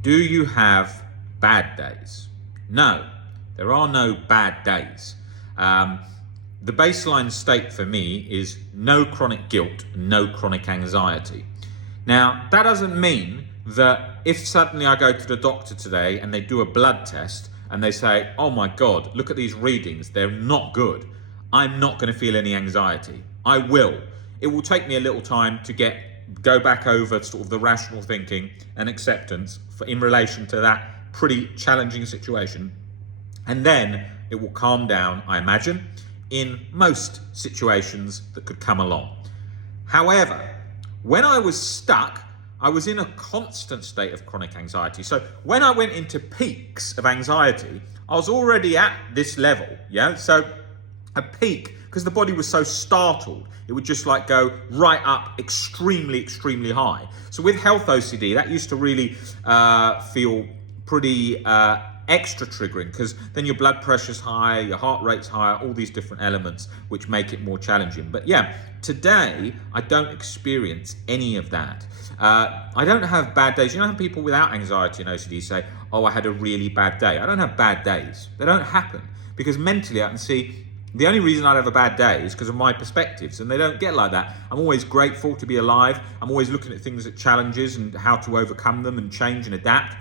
Do you have bad days? No, there are no bad days. The baseline state for me is no chronic guilt, no chronic anxiety. Now, that doesn't mean that if suddenly I go to the doctor today and they do a blood test and they say, oh my God, look at these readings, they're not good, I'm not going to feel any anxiety. I will. It will take me a little time to go back over sort of the rational thinking and acceptance in relation to that pretty challenging situation. And then it will calm down, I imagine, in most situations that could come along. However, when I was stuck, I was in a constant state of chronic anxiety. So when I went into peaks of anxiety, I was already at this level, yeah? So a peak, because the body was so startled, it would just like go right up extremely, extremely high. So with health OCD, that used to really feel pretty extra triggering, because then your blood pressure's higher, your heart rate's higher, all these different elements which make it more challenging. But yeah, today I don't experience any of that. I don't have bad days. You know how people without anxiety and OCD say, oh, I had a really bad day. I don't have bad days. They don't happen, because mentally I can see the only reason I'd have a bad day is because of my perspectives, and they don't get like that. I'm always grateful to be alive. I'm always looking at things, at challenges and how to overcome them and change and adapt.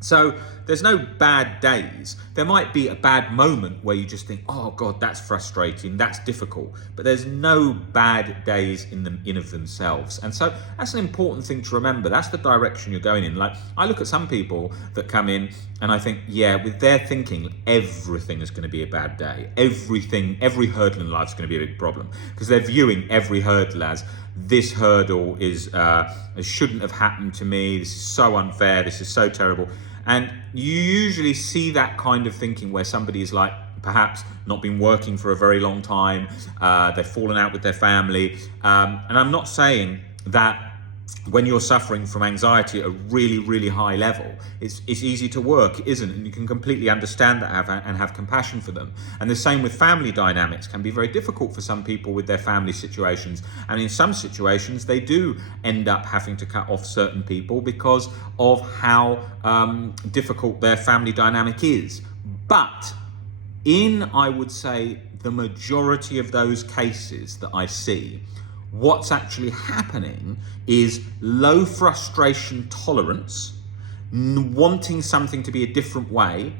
So there's no bad days. There might be a bad moment where you just think, oh God, that's frustrating, that's difficult. But there's no bad days in of themselves. And so that's an important thing to remember. That's the direction you're going in. Like, I look at some people that come in and I think, yeah, with their thinking, everything is going to be a bad day. Every hurdle in life is going to be a big problem, because they're viewing every hurdle as, this hurdle is shouldn't have happened to me. This is so unfair. This is so terrible. And you usually see that kind of thinking where somebody is like perhaps not been working for a very long time. They've fallen out with their family. And I'm not saying that when you're suffering from anxiety at a really, really high level, it's easy to work. It isn't, and you can completely understand that and have compassion for them. And the same with family dynamics can be very difficult for some people with their family situations. And in some situations, they do end up having to cut off certain people because of how difficult their family dynamic is. But in, I would say, the majority of those cases that I see, what's actually happening is low frustration tolerance, wanting something to be a different way,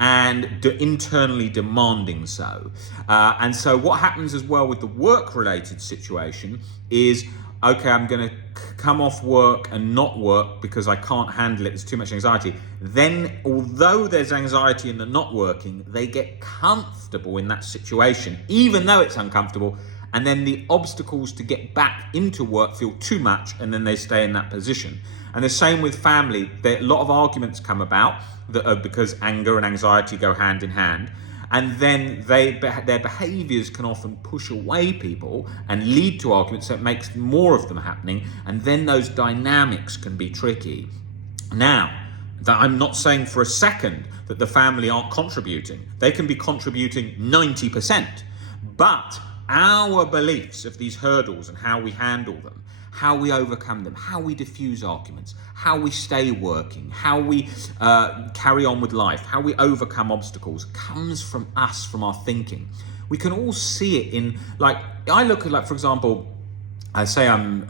and internally demanding so. And so what happens as well with the work-related situation is, okay, I'm going to come off work and not work because I can't handle it, there's too much anxiety. Then, although there's anxiety in the not working, they get comfortable in that situation, even though it's uncomfortable. And then the obstacles to get back into work feel too much, and then they stay in that position. And the same with family. A lot of arguments come about that are because anger and anxiety go hand in hand. And then their behaviors can often push away people and lead to arguments, so it makes more of them happening. And then those dynamics can be tricky. Now, that I'm not saying for a second that the family aren't contributing. They can be contributing 90%. But our beliefs of these hurdles and how we handle them, how we overcome them, how we diffuse arguments, how we stay working, how we carry on with life, how we overcome obstacles, comes from us, from our thinking. We can all see it in, like, I look at, like, for example, I say I'm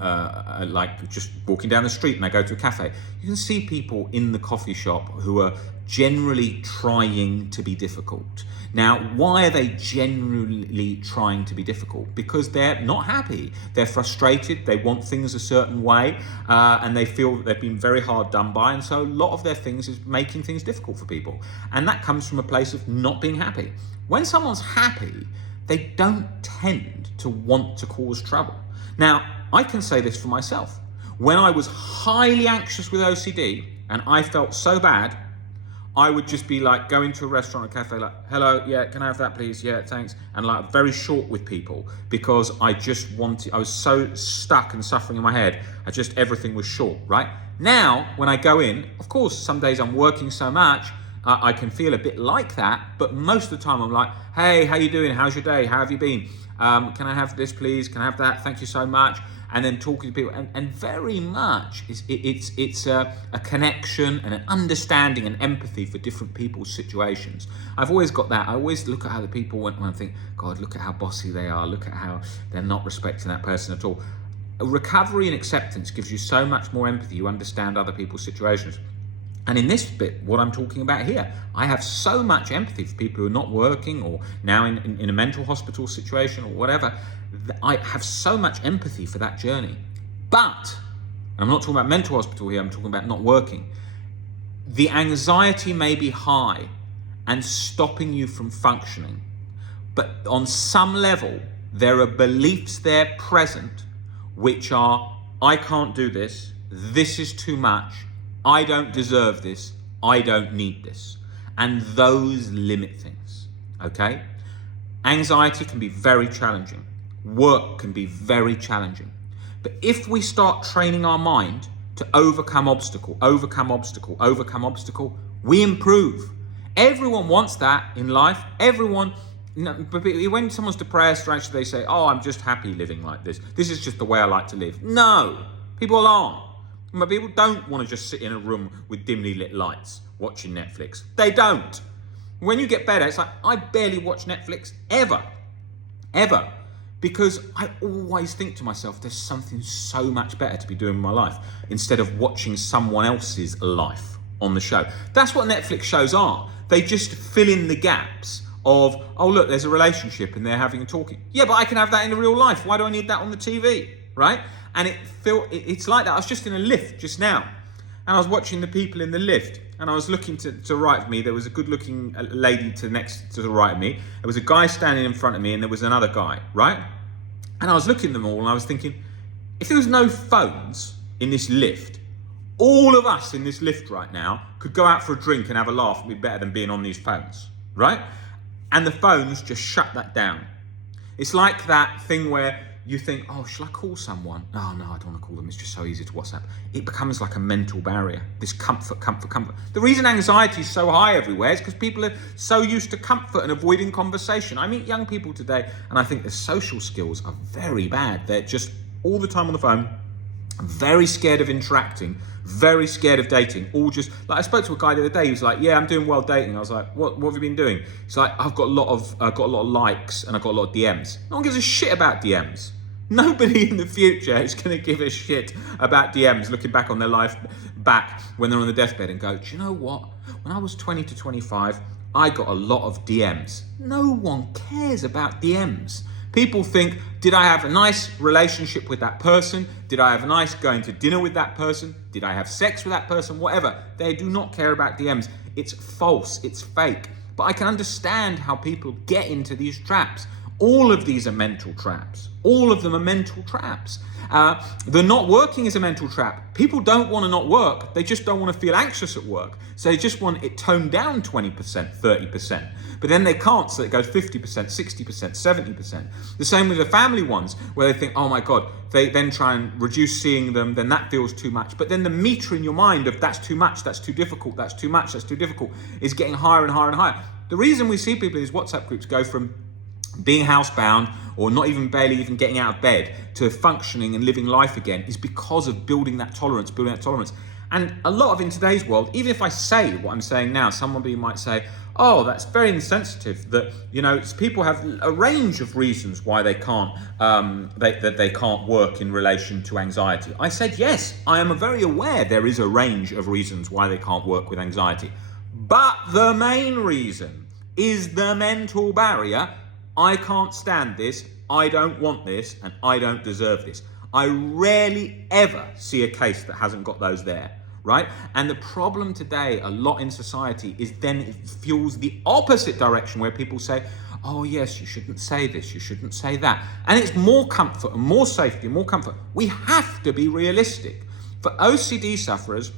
like just walking down the street and I go to a cafe. You can see people in the coffee shop who are generally trying to be difficult. Now, why are they generally trying to be difficult? Because they're not happy. They're frustrated. They want things a certain way, and they feel that they've been very hard done by. And so a lot of their things is making things difficult for people. And that comes from a place of not being happy. When someone's happy, they don't tend to want to cause trouble. Now, I can say this for myself. When I was highly anxious with OCD and I felt so bad, I would just be like, go into a restaurant or cafe, like, hello, yeah, can I have that please? Yeah, thanks. And like very short with people, because I was so stuck and suffering in my head. Everything was short, right? Now, when I go in, of course, some days I'm working so much, I can feel a bit like that, but most of the time I'm like, hey, how you doing? How's your day? How have you been? Can I have this please? Can I have that? Thank you so much. and then talking to people, and very much it's a connection and an understanding and empathy for different people's situations. I've always got that. I always look at other people when I think, God, look at how bossy they are, look at how they're not respecting that person at all. Recovery and acceptance gives you so much more empathy. You understand other people's situations. And in this bit, what I'm talking about here, I have so much empathy for people who are not working or now in a mental hospital situation or whatever. I have so much empathy for that journey. But, and I'm not talking about mental hospital here, I'm talking about not working. The anxiety may be high and stopping you from functioning. But on some level, there are beliefs there present which are, I can't do this, this is too much, I don't deserve this, I don't need this. And those limit things, okay? Anxiety can be very challenging. Work can be very challenging. But if we start training our mind to overcome obstacle, we improve. Everyone wants that in life. Everyone, but when someone's depressed, or actually they say, oh, I'm just happy living like this. This is just the way I like to live. No, people aren't. But people don't want to just sit in a room with dimly lit lights watching Netflix. They don't. When you get better, it's like, I barely watch Netflix ever. Because I always think to myself, there's something so much better to be doing in my life instead of watching someone else's life on the show. That's what Netflix shows are. They just fill in the gaps of, oh look, there's a relationship and they're having a talking. Yeah, but I can have that in real life. Why do I need that on the TV, right? And it's like that. I was just in a lift just now, and I was watching the people in the lift, and I was looking to the right of me. There was a good-looking lady to the right of me. There was a guy standing in front of me, and there was another guy, right? And I was looking at them all, and I was thinking, if there was no phones in this lift, all of us in this lift right now could go out for a drink and have a laugh and be better than being on these phones, right? And the phones just shut that down. It's like that thing where you think, oh, shall I call someone? Oh, no, I don't want to call them. It's just so easy to WhatsApp. It becomes like a mental barrier, this comfort. The reason anxiety is so high everywhere is because people are so used to comfort and avoiding conversation. I meet young people today, and I think their social skills are very bad. They're just all the time on the phone, very scared of interacting, very scared of dating. All just, like, I spoke to a guy the other day, he was like, yeah, I'm doing well dating. I was like, what have you been doing? He's like, I've got a lot of likes and I've got a lot of DMs. No one gives a shit about DMs. Nobody in the future is going to give a shit about DMs looking back on their life back when they're on the deathbed and go, do you know what? When I was 20 to 25, I got a lot of DMs. No one cares about DMs. People think, did I have a nice relationship with that person? Did I have a nice going to dinner with that person? Did I have sex with that person? Whatever. They do not care about DMs. It's false. It's fake. But I can understand how people get into these traps. All of these are mental traps. All of them are mental traps. The not working is a mental trap. People don't want to not work. They just don't want to feel anxious at work. So they just want it toned down 20%, 30%. But then they can't, so it goes 50%, 60%, 70%. The same with the family ones, where they think, oh my God, they then try and reduce seeing them, then that feels too much. But then the meter in your mind of that's too much, that's too difficult, that's too much, that's too difficult, is getting higher and higher and higher. The reason we see people in these WhatsApp groups go from being housebound or not even barely even getting out of bed to functioning and living life again is because of building that tolerance. And a lot of in today's world, even if I say what I'm saying now, somebody might say, oh, that's very insensitive that, you know, people have a range of reasons why they can't they can't work in relation to anxiety. I said, yes, I am very aware there is a range of reasons why they can't work with anxiety. But the main reason is the mental barrier. I can't stand this, I don't want this, and I don't deserve this. I rarely ever see a case that hasn't got those there, right? And the problem today, a lot in society, is then it fuels the opposite direction where people say, oh yes, you shouldn't say this, you shouldn't say that. And it's more comfort and more safety and more comfort. We have to be realistic. For OCD sufferers,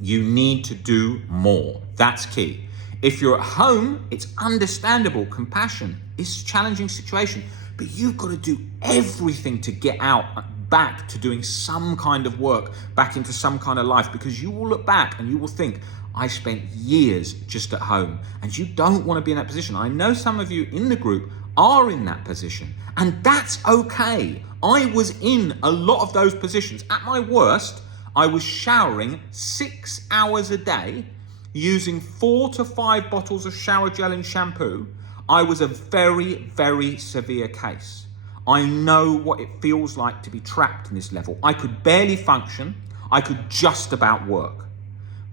you need to do more. That's key. If you're at home, it's understandable. Compassion is a challenging situation, but you've got to do everything to get out back to doing some kind of work, back into some kind of life, because you will look back and you will think, I spent years just at home, and you don't want to be in that position. I know some of you in the group are in that position. And that's okay. I was in a lot of those positions. At my worst, I was showering 6 hours a day, using 4 to 5 bottles of shower gel and shampoo. I was a very, very severe case. I know what it feels like to be trapped in this level. I could barely function. I could just about work.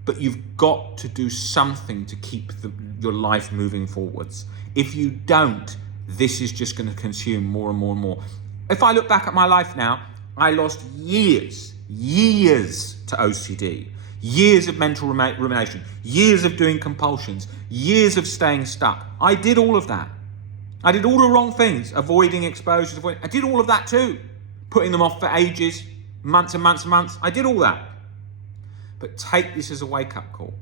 But you've got to do something to keep your life moving forwards. If you don't, this is just going to consume more and more and more. If I look back at my life now, I lost years to OCD, years of mental rumination, years of doing compulsions, years of staying stuck. I did all of that. I did all the wrong things, avoiding exposures. I did all of that too, putting them off for ages, months and months and months. I did all that. But take this as a wake-up call.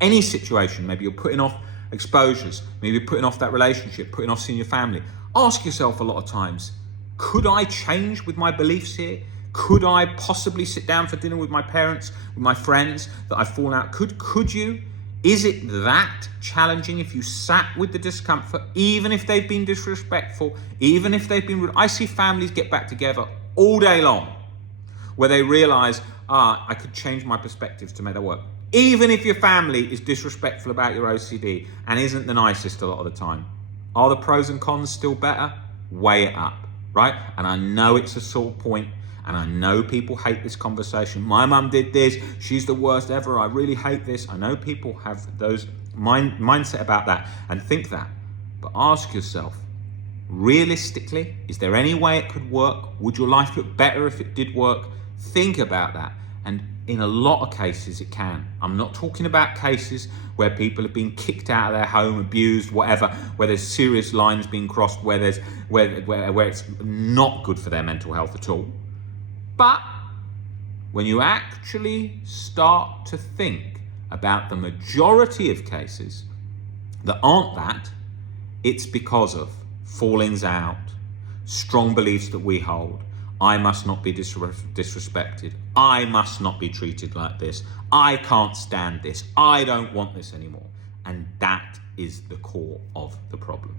Any situation, maybe you're putting off exposures, maybe you're putting off that relationship, putting off seeing your family. Ask yourself a lot of times, could I change with my beliefs here? Could I possibly sit down for dinner with my parents, with my friends that I've fallen out? Could you? Is it that challenging if you sat with the discomfort, even if they've been disrespectful, even if they've been rude? I see families get back together all day long where they realize, I could change my perspectives to make that work. Even if your family is disrespectful about your OCD and isn't the nicest a lot of the time, are the pros and cons still better? Weigh it up, right? And I know it's a sore point, and I know people hate this conversation. My mum did this, she's the worst ever, I really hate this. I know people have those mindset about that and think that. But ask yourself, realistically, is there any way it could work? Would your life look better if it did work? Think about that. And in a lot of cases, it can. I'm not talking about cases where people have been kicked out of their home, abused, whatever, where there's serious lines being crossed, where it's not good for their mental health at all. But when you actually start to think about the majority of cases that aren't that, it's because of fallings out, strong beliefs that we hold. I must not be disrespected. I must not be treated like this. I can't stand this. I don't want this anymore. And that is the core of the problem.